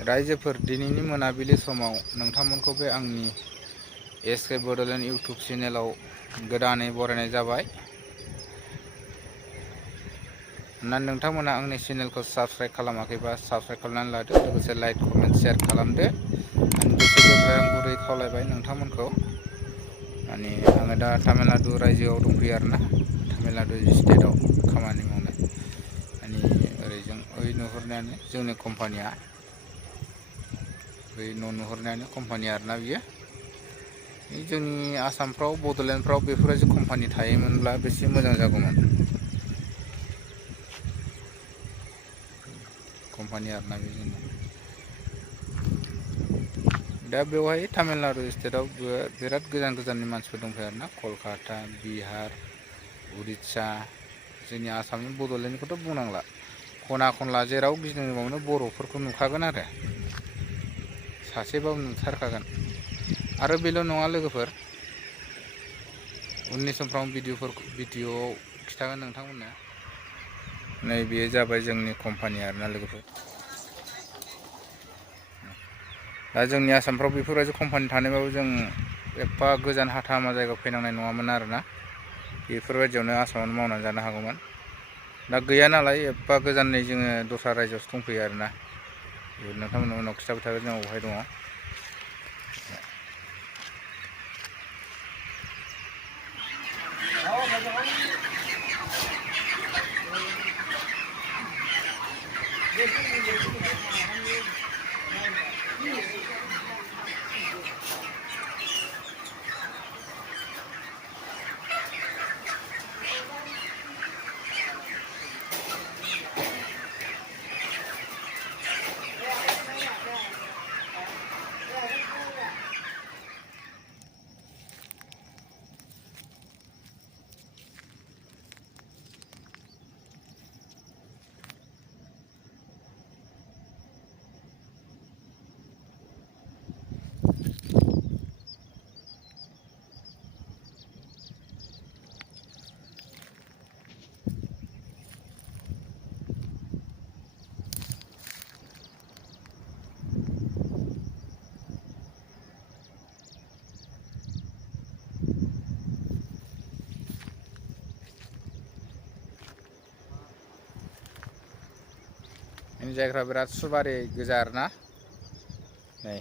रायजोफोर दिनैनि मोनाबिलि समाव नोंथांमोनखौ बे आंनि एसके बड'लेण्ड इउटुब चेनेलाव गोदानै बरायनाय जाबाय। नोंथांमोना आंनि चेनेलखौ साबस्क्राइब खालामाखैबा साबस्क्राइब खालामनानै लादो, लोगोसे लाइक कमेन्ट शेयार खालामदो। आं गोसो गोरबोयै आं गुरै खावलायबाय नोंथांमोनखौ। आङो दा तामिलनाडु रायजोआव दंफैयो आरोना, तामिलनाडु स्टेटआव खामानि मावनाय। ओरै नुहुरनायानो जोंनि कम्पानिया, बै नुहुरनायानो कम्पानि आरोना बियो। जोंनि आसामफ्राव बड'लेण्डफ्राव बेफोरबायदि कम्पानि थायोमोनब्ला बेसे मोजां जागौमोन। कम्पानि आरोना बे जोंना। दा बेवहाय तामिलनाडु स्टेटआव बिराद गोजान गोजाननि मानसिफोर दंफैयो आरोना, कलकाता, बिहार, उरिस्सा। जोंनि आसामनि बड'लेण्डखौथ' बुंनांला, खना खनला जेराव गिदिङोबावनो बर'फोरखौ नुखागोन आरो, सासेबाबो नुथारखागोन। आरो बेल' नङा लोगोफोर, उननि समफ्राव भिडिअ'आव खिथागोन नोंथांमोननो। नैबेयो जाबाय जोंनि कम्पानि आरोना लोगोफोर। दा जोंनि आसामफ्राव बेफोरबायदि कम्पानि थानायबाबो जों एफा गोजान हाथा हामा जायगायाव फैनांनाय नङामोन आरोना। बेफोरबायदियावनो आसामावनो मावनानै जानो हागौमोन। दा गैया नालाय एफा गोजाननै जोङो दस्रा रायजोआवसो दंफैयो आरोना। नोंथांमोननो उनाव खिथाबाय थागोन जों बबेहाय दङ। जायगाफ्रा बिराद सुबारि गोजा आरोना। नै